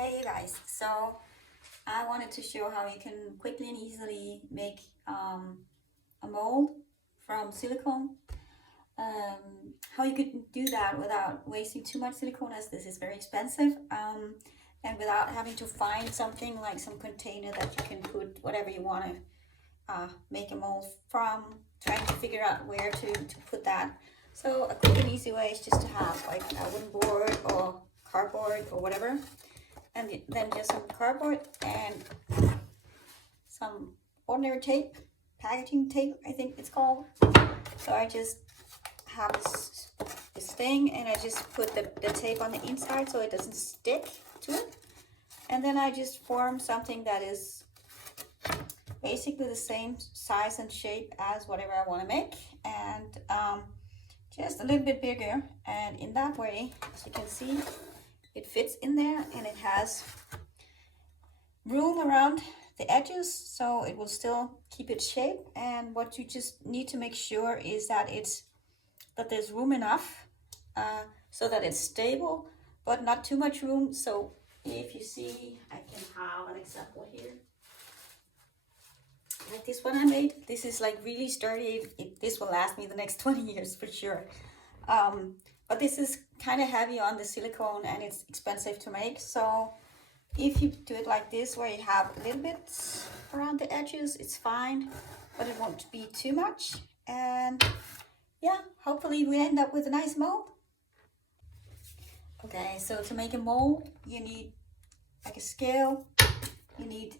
Hey you guys, so I wanted to show how you can quickly and easily make a mold from silicone. How you could do that without wasting too much silicone, as this is very expensive, and without having to find something like some container that you can put whatever you want to make a mold from, trying to figure out where to put that. So a quick and easy way is just to have like a wooden board or cardboard or whatever, and then just some cardboard and some ordinary tape, packaging tape I think it's called. So I just have this thing, and I just put the tape on the inside so it doesn't stick to it, and then I just form something that is basically the same size and shape as whatever I want to make, and just a little bit bigger, and in that way, as you can see, it fits in there and it has room around the edges, so it will still keep its shape. And what you just need to make sure is that there's room enough so that it's stable, but not too much room. So if you see, I can have an example here. Like this one I made, this is like really sturdy. This will last me the next 20 years for sure. But this is kind of heavy on the silicone and it's expensive to make. So if you do it like this, where you have a little bit around the edges, it's fine, but it won't be too much. And yeah, hopefully we end up with a nice mold. Okay, so to make a mold, you need like a scale, you need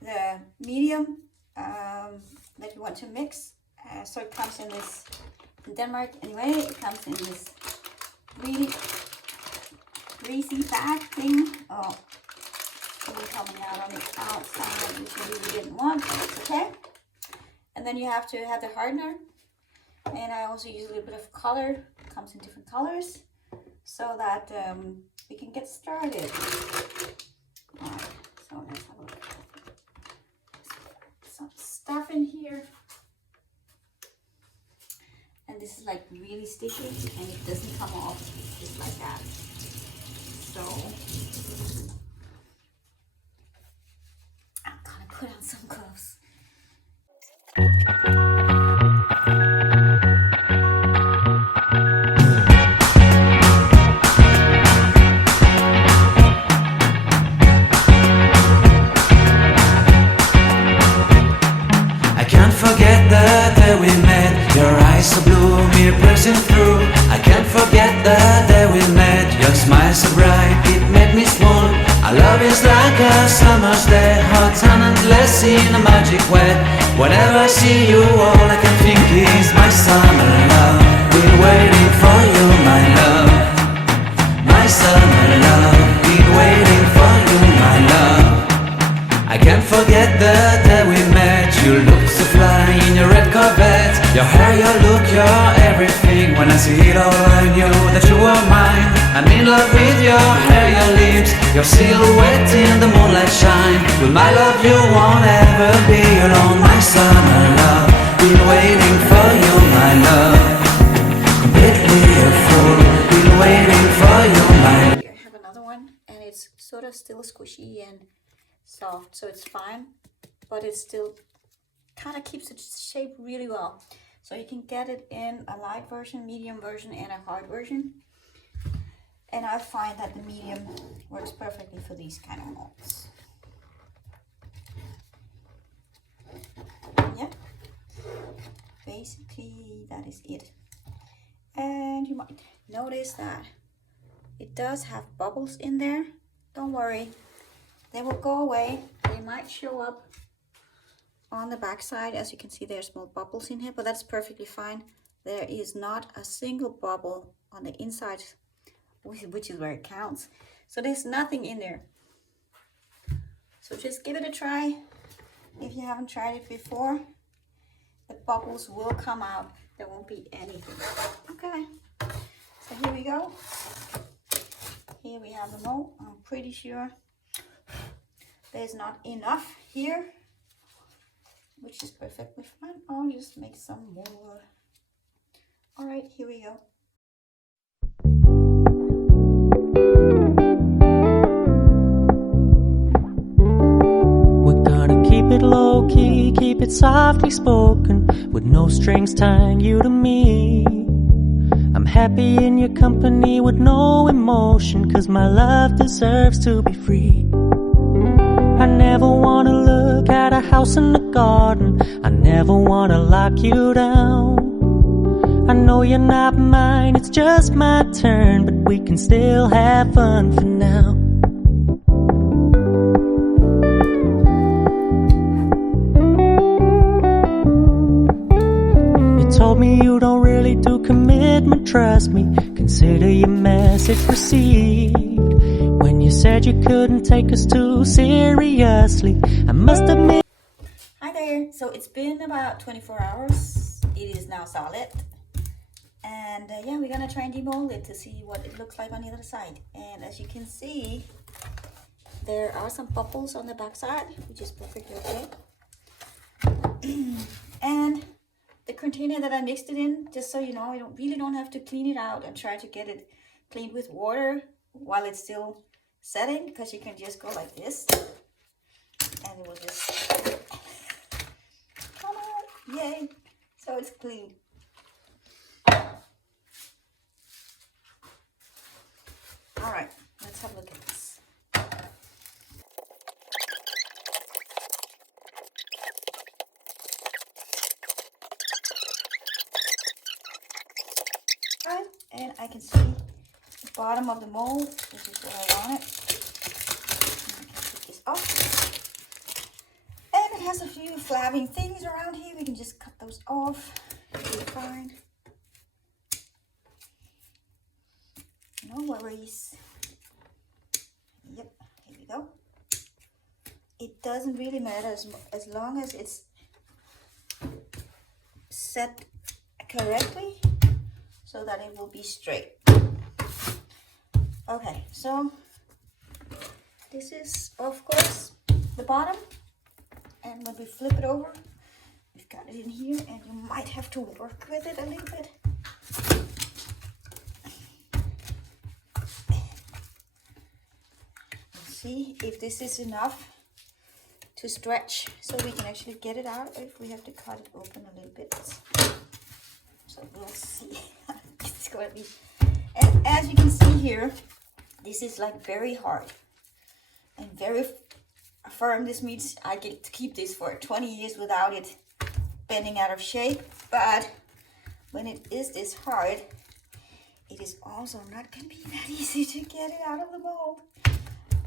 the medium that you want to mix. So it comes in this, in Denmark anyway, it comes in this really greasy bag thing. Oh, it's coming out on the outside, which I really didn't want, but it's okay. And then you have to have the hardener, and I also use a little bit of color. It comes in different colors, so that we can get started. Alright, so let's have a look. Some stuff in here. And this is like really sticky and it doesn't come off just like that. So I'm gonna put on some gloves. I can't forget the day we met. Your eyes so blue, me piercing through. I can't forget the day we met. Your smile so bright, it made me swoon. Our love is like a summer's day, hot and endless in a magic way. Whenever I see you, all I can think is my summer love. Been waiting for you, my love. My summer love. Been waiting for you, my love. I can't forget the day we met. You look so fly in your red Corvette. Your hair, your look, your everything. When I see it all, I knew that you were mine. I'm in love with your hair, your lips, your silhouette in the moonlight shine. With my love you won't ever be alone. My summer love, been waiting for you, my love. Completely a fool, been waiting for you, my love. Here I have another one, and it's sort of still squishy and soft, so it's fine, but it still kind of keeps its shape really well. So you can get it in a light version, medium version, and a hard version. And I find that the medium works perfectly for these kind of molds. Yeah, basically that is it. And you might notice that it does have bubbles in there. Don't worry, they will go away. They might show up on the back side. As you can see, there's small bubbles in here, but that's perfectly fine. There is not a single bubble on the inside, which is where it counts. So there's nothing in there. So just give it a try. If you haven't tried it before, the bubbles will come out. There won't be anything. Okay, so here we go. Here we have the mold. I'm pretty sure there's not enough here, which is perfectly fine. I'll just make some more. All right, here we go. it softly spoken, with no strings tying you to me. I'm happy in your company with no emotion, 'cause my love deserves to be free. I never wanna look at a house in the garden, I never wanna lock you down. I know you're not mine, it's just my turn, but we can still have fun for now. You told me you don't really do commitment, trust me, consider your message received. When you said you couldn't take us too seriously, I must admit. Hi there. So it's been about 24 hours. It is now solid. And yeah, we're gonna try and demold it to see what it looks like on the other side. And as you can see, there are some bubbles on the back side, which is perfectly okay. And the container that I mixed it in, just so you know, I really don't have to clean it out and try to get it cleaned with water while it's still setting, because you can just go like this and it will just come out. Yay! So it's clean. All right, let's have a look at this. And I can see the bottom of the mold, which is where I want it. And I can take this off. And it has a few flapping things around here. We can just cut those off. It'll be fine. No worries. Yep, here we go. It doesn't really matter as long as it's set correctly, so that it will be straight. Okay, so this is of course the bottom, and when we flip it over, we've got it in here, and you might have to work with it a little bit. Let's see if this is enough to stretch so we can actually get it out, if we have to cut it open a little bit. So we'll see. It's going to be, and as you can see here, this is like very hard and very firm. This means I get to keep this for 20 years without it bending out of shape. But when it is this hard, it is also not going to be that easy to get it out of the mold.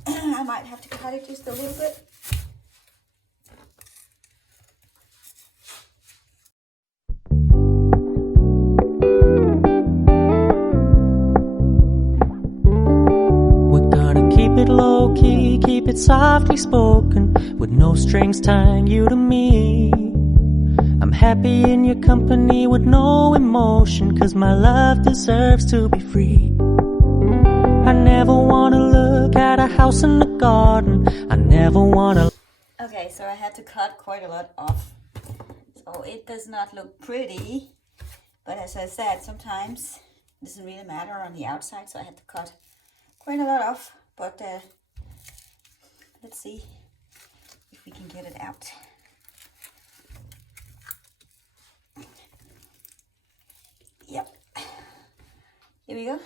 I might have to cut it just a little bit. Low-key, keep it softly spoken, with no strings tying you to me. I'm happy in your company with no emotion, 'cause my love deserves to be free. I never wanna look at a house in the garden, I never wanna. Okay, so I had to cut quite a lot off, so it does not look pretty, but as I said, sometimes it doesn't really matter on the outside, so I had to cut quite a lot off. But let's see if we can get it out. Yep. Here we go.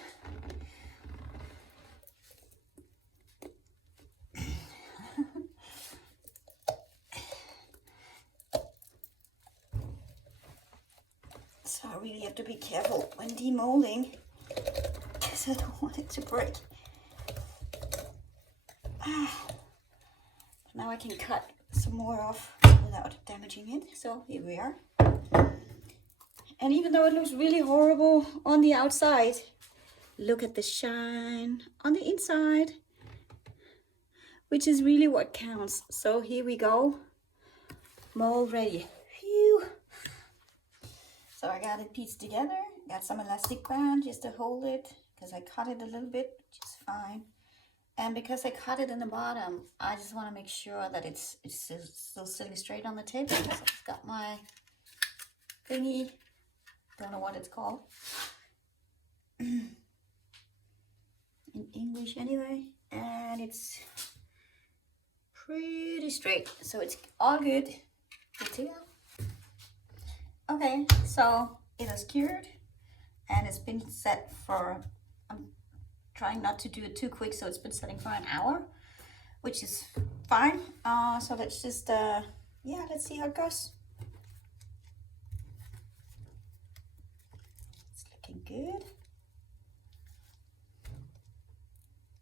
So I really have to be careful when demolding, because I don't want it to break. Now I can cut some more off without damaging it. So here we are. And even though it looks really horrible on the outside, look at the shine on the inside, which is really what counts. So here we go, mold ready. Phew. So I got it pieced together, got some elastic band just to hold it, because I cut it a little bit, which is fine. And because I cut it in the bottom, I just want to make sure that it's still sitting straight on the table. So I've got my thingy, don't know what it's called in English anyway, and it's pretty straight, so it's all good. Good to go. Okay, so it is cured and it's been set for, I'm trying not to do it too quick, so it's been setting for an hour, which is fine. So let's just, yeah, let's see how it goes. It's looking good.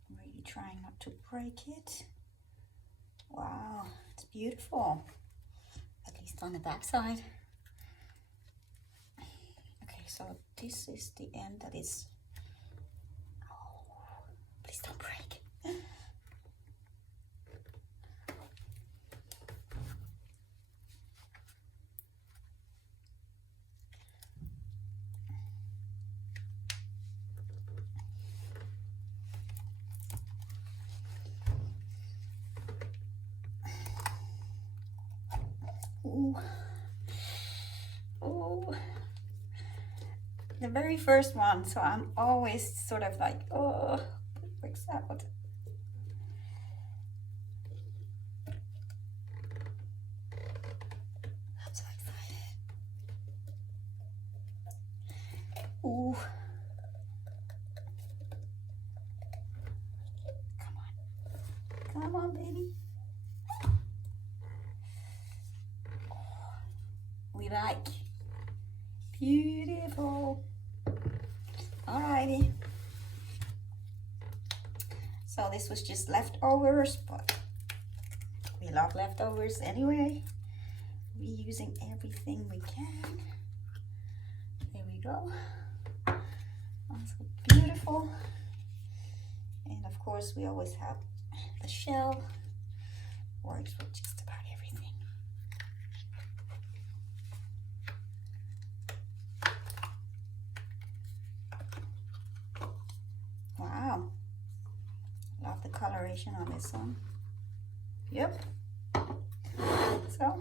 I'm really trying not to break it. Wow, it's beautiful, at least on the back side. Okay, so this is the end that is, oh, please don't break. Ooh. Ooh. The very first one, so I'm always sort of like, oh, it breaks out. I'm so excited. Ooh. Come on. Come on, baby. We like. Beautiful. Alrighty. So this was just leftovers, but we love leftovers anyway. Reusing everything we can. There we go. That's beautiful. And of course we always have the shell. Works with just about everything. Wow. Love the coloration on this one. Yep. So